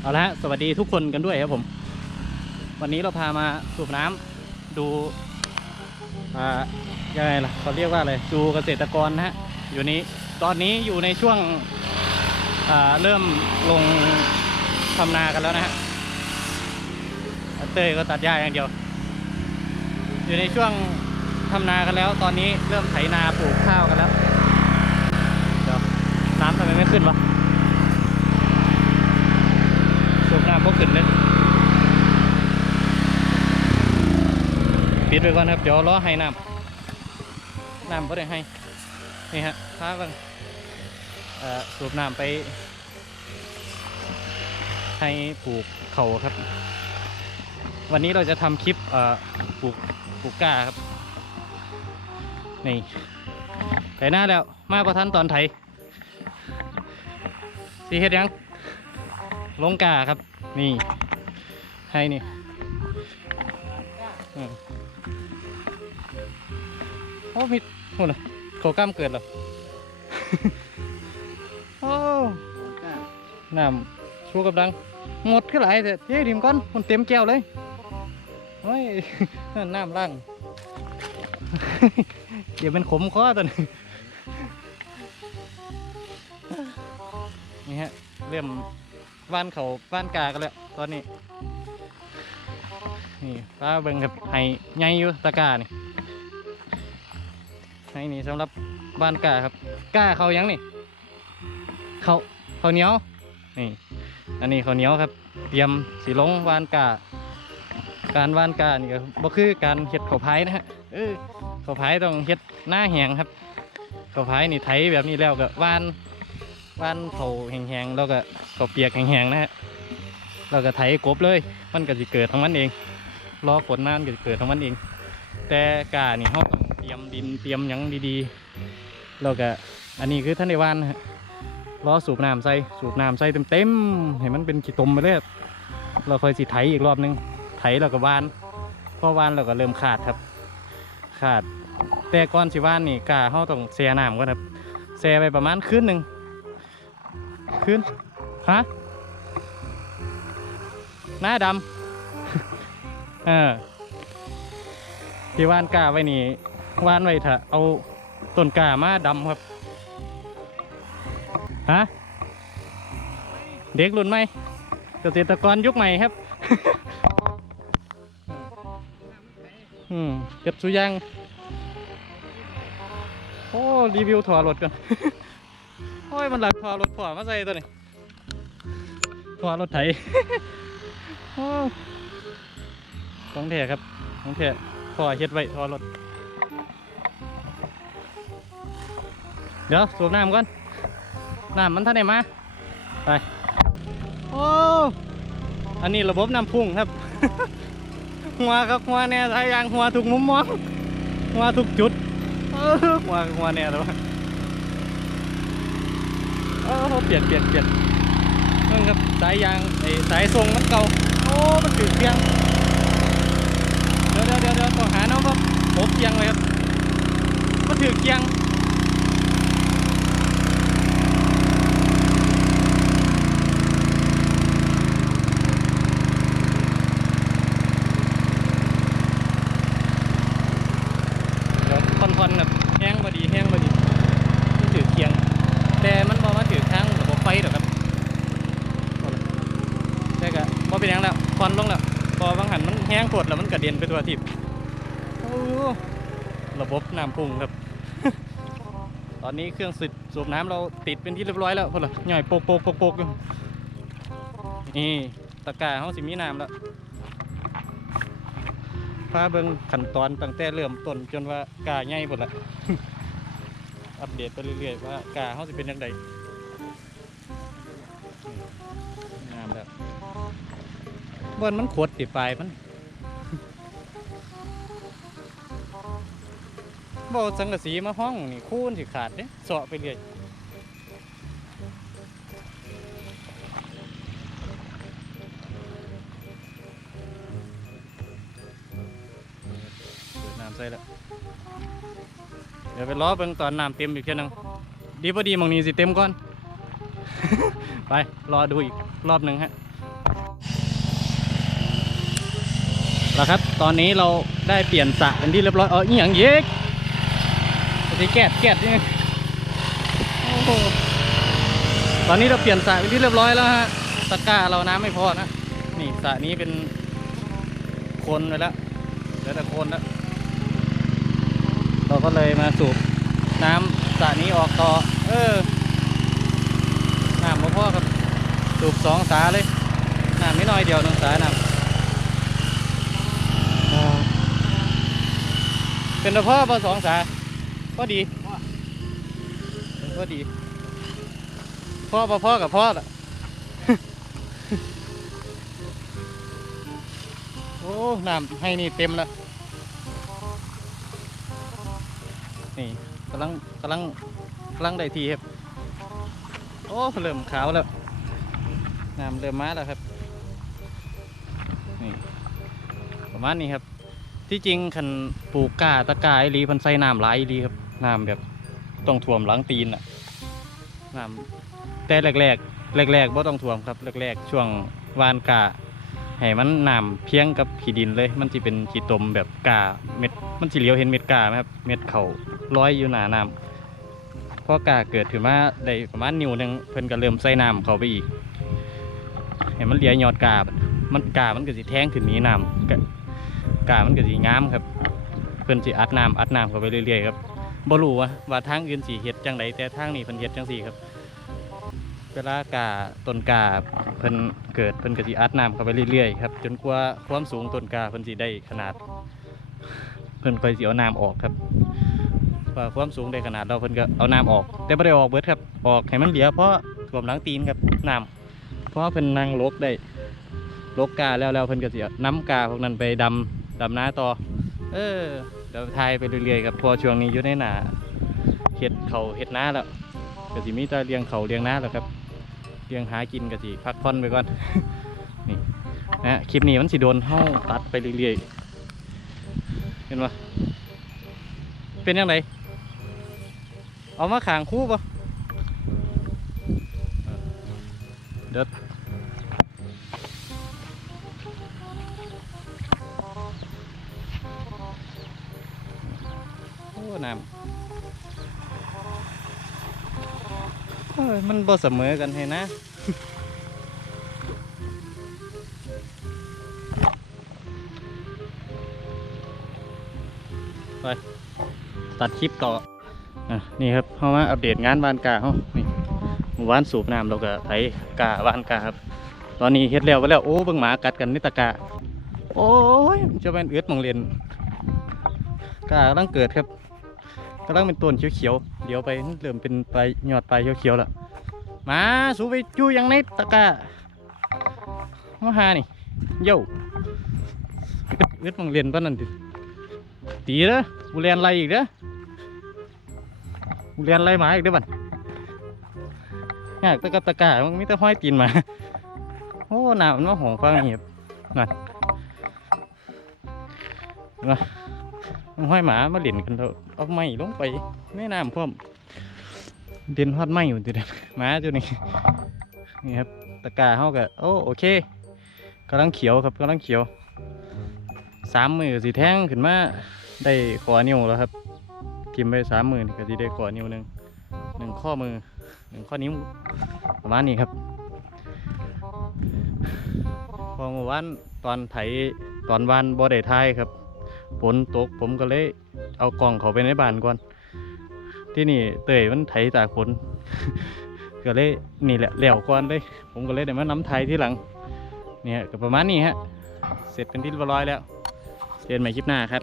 เอาละสวัสดีทุกคนกันด้วยครับผม วันนี้เราพามาสูบน้ำดูอ่ายังไงล่ะเขาเรียกว่าอะไรดูเกษตรกรนะฮะอยู่นี้ตอนนี้อยู่ในช่วงอ่าเริ่มลงทำนากันแล้วนะฮะเต้ยก็ตัดหญ้าอย่างเดียว อยู่ในช่วงทำนากันแล้ว ตอนนี้เริ่มไถนาปลูกข้าวกันแล้วเดี๋ยวน้ำทำไมไม่ขึ้นวะ สูบ น้ำพวกขึ้นเลยปิดไปก่อนครับเดี๋ยวรอให้น้ำน้ำก็ได้ให้นี่ฮะพากันเอ่อสูบน้ำไป ให้ปลูกเขาครับ วันนี้เราจะทำคลิปปลูกปลูกก้าครับนี่ไถหน้าแล้วมากกว่าท่านตอนไถสีเฮ็ดยังลงกาครับ นี่ ให้นี่โอ้มิดหุ่นโคกล้ามเกิดเหรอโอ้น้ำชูกับดัง หมดขึ้นหลายแต่เย้ทิมก้อนมันเต็มแก้วเลยโอ้ยน้ำล่างเดี๋ยวเป็นขมคอตัวนี้นี่ฮะเริ่ม บ้านเขาบ้านกากันแล้วตอนนี้ นี่ป้าเบิ่งครับไห้ใหญ่อยู่ตะกร้านี่ไห้นี่สำหรับบ้านกาครับกาเขายังนี่เขาเขาเหนียวนี่อันนี้เขาเหนียวครับ เตรียมสีลงวานกาการวานกานี่ก็บ่คือการเฮ็ดข้าวพายนะฮะเออข้าวพายต้องเฮ็ดหน้าแหงครับข้าวพายนี่ไถแบบนี้แล้วก็วาน บ้านเขาแห้งๆแล้วก็เขาเปียกแห้งๆนะฮะเราก็ไถกบเลย มันก็จะเกิดของมันเองรอฝนนานก็จะเกิดของมันเอง แต่กานี่เขาต้องเตรียมดินเตรียมยังดีๆแล้วก็อันนี้คือท่านในวานนะฮะรอสูบน้ำใส่สูบน้ำใส่เต็มๆให้มันเป็นขี้ตมไปเลยเราค่อยสิไถอีกรอบนึงไถแล้วก็วานพอวานเราก็เริ่มขาดครับ ขาดแต่ก่อนสิว่านนี่กาเขาต้องแช่น้ำก่อนครับแช่ไปประมาณคืนหนึ่ง ขึ้น ฮะ หน้าดำ เออที่ว่านกาไว้นี่ว่านไว้เถอะเอาต้นกามาดำครับ ฮะ เด็กรุ่นใหม่เกษตรกรยุคใหม่ครับ อืมเก็บสุยางโอ้ รีวิวถอดรถกัน โอ้ยมันหลักถอรถพอมาใส่ตัวนี้ถอรถไถโอ้ของแท้ครับของแท้พอเฮ็ดไว้ถอรถเดี๋ยวสูบน้ำก่อนน้ำมันท่านไหนมาไปโอ้อันนี้ระบบน้ำพุ่งครับ หัวครับหัวแน่สายยางหัวทุกมุมมองหัวทุกจุดหัวหัวแน่แล้ว โอ้เปลี่ยนเปลี่ยนเปลี่ยนนั่นครับสายยางไอ้สายทรงมันเก่าโอ้มันถือเพียงเดี๋ยวเดี๋ยวเดี๋ยวเดียวต้องหาน้องครับผมเพียงเลยครับมันถือเพียง เดี๋ยวคอนๆแบบแห้งบดีแห้งบดีมันถือเคียง แต่มันบอกว่าถือข้างระบบไฟหรอกครับใช่กะพอเป็นหยังแล้วควันลงแล้วพอบางหันมัน แห้งปวดแล้วมันกระเด็นไปตัวทิพย์ระบบน้ำพุ่งครับ ตอนนี้เครื่องสูบสูบน้ำเราติดเป็นที่เรียบร้อยแล้วพอละหน่อยโปกโปกโปกโปกนี่ตะกร้าเขาสิมีน้ำแล้วพาเบิ่งขั้นตอนตั้งแต่เริ่มต้นจนว่ากาใหญ่หมดละอัปเดตไปเรื่อยๆว่ากาเขาจะเป็นยังไงงามแบบบนมันขวดติดปลายมัน บ่สังกะสีมาห้องนี่คูนสิขาดเด้เสาะไปเรื่อยน้ำใส่ละเดี๋ยวไปล้อเพิ่งตอนน้ำเต็มอีกเช่นนึงดีพอดีมองนี้สิเต็มก่อน ไป รอดูอีกรอบหนึ่งฮะแล้วครับ ตอนนี้เราได้เปลี่ยนสระเป็นที่เรียบร้อยเออเอีหยงเย็ก ปฏิแกดแกดนี่โอ้โหตอนนี้เราเปลี่ยนสระเป็นที่เรียบร้อยแล้วฮะตะกร้าเราน้ำไม่พอนะ นี่สระนี้เป็นโคนไปแล้วเหลือแต่โคนแล้ว เราก็เลยมาสูบน้ำสระนี้ออกต่อ เออ น้ำบ่พอครับ สูบสองสาเลย น้ำนิดหน่อยเดียวหนึ่งสาน้ำอ่าเป็นตะพ่อพอสองสา พอดีเป็นพอดี พ่อพอพ่อกับพ่อละโอ้น้ำให้นี่เต็มแล้วนี่กำลังกำลังกำลังได้ทีครับ โอ้เริ่มขาวแล้วน้ำเริ่มมาแล้วครับนี่ประมาณนี้ครับ ที่จริงคันปลูกกาตะกายลีพันใส่น้ำหลายรีครับ น้ำแบบต้องท่วมหลังตีนอะน้ำแต่แรกๆแรกๆบ่ต้องท่วมครับแรกๆช่วงวานกาให้มันน้ำเพียงกับขีดินเลย มันจะเป็นขีตมแบบกาเม็ด มันสิเหลียวเห็นเม็ดกาไหมครับ เม็ดเขาร้อยอยู่หนาน้ำพอกาเกิดขึ้นมาได้ประมาณนิ้วหนึงเพิ่นก็เริ่มใส่น้ำเขาไปอีกเห็นมันเหลียยอดกาบมันกามันก็สิแทงขึ้นนี้น้ำกามันก็สิงามครับ เพิ่นสิอัดน้ำอัดน้ำเข้าไปเรื่อยๆครับ บ่รู้ว่าว่าทางอื่นสิเฮ็ดจังไดแต่ทางนี้เพิ่นเฮ็ดจังซี่ครับ เวลากาต้นกาเพิ่นเกิดเพิ่นก็สิอัดน้ำเข้าไปเรื่อยๆครับจนกว่าความสูงต้นกาเพิ่นสิได้ขนาด เพิ่นค่อยสิเอาน้ำออกครับว่าความสูงได้ขนาดเราเพิ่นก็เอาน้ำออก แต่บ่ได้ออกเบิดครับออกให้มันเหลือเพราะท่วมหลังตีนครับน้ำเพราะเพิ่นนั่งลกได้ลกกาแล้วแล้วเพิ่นก็สิเอาน้ำกาพวกนั้นไปดำดำน้าต่อ เออ เดี๋ยวทายไปเรื่อยๆครับพอช่วงนี้อยู่ในหนาเห็ดเขาเห็ดนาแล้วก็สิมีแต่เลี้ยงเขาเลี้ยงนาแล้วครับเลี้ยงหากินก็สิพักผ่อนไปก่อนนี่นะฮะคลิปนี้มันสิโดนเฮาตัดไปเรื่อยๆเห็นปะเป็นยังไงเอามาขางคู่ปะเดี๋ยว น้ำเอ้ยมันบ่เสมอกันให้นะไปตัดคลิปต่ออะนี่ครับเข้ามาอัปเดตงานบ้านกาเขานี่หมู่บ้านสูบน้ำเราก็ไถกาบ้านกาครับ ตอนนี้เฮ็ดแล้วไปแล้ว โอ้เบิ่งหมากัดกันนิตะกาโอ้ยจะเป็นเอื้อดมองเรียนกาลังเกิดครับ กำลังเป็นต้นเขียวๆ เดี๋ยวไปเริ่มเป็นใบยอดใบเขียวๆแล้วมาสูไปจูยังในตะกามาหานี่โย่เอือดมองเรียนป้านนั้นดิตีเด้อบุเรียนอะไรอีกเด้อบุเรียนไรหมาอีกเด้อบัดอยากตะกะตะกามันมีแต่ห้อยตีนมาโอ้หนาวมันมาหงฟังนี่ครับนั่นนะมัน ห้อยหมามาเล่นกันเถอะเอาไม้ลงไปแม่น้ำพร้อมเด่นฮอดไม้อยู่ติดนหมาตัวนี้นี่ครับตะกร้าเฮาก็โอ้โอเคกำลังเขียวครับกำลังเขียวสามมือสีแท่งขึ้นมาได้ขอนิ้วแล้วครับทิมไปสามมือก็สิได้ขอนิ้วหนึ่งหนึ่งข้อมือหนึ่งข้อนิ้วประมาณนี้ครับพอเมื่อวานตอนไถตอนวานบ่ได้ทายครับ ฝนตกผมก็เลยเอากล่องเขาไปในบ้านก่อน ที่นี่เตยมันไถจากฝนก็เลยนี่แหละเหลวก่อนเลย ผมก็เลยเดี๋ยวมาน้ำไทยที่หลัง เนี่ยก็ประมาณนี้ฮะ เสร็จเป็นที่เรียบร้อยแล้วเจอกันใหม่คลิปหน้าครับ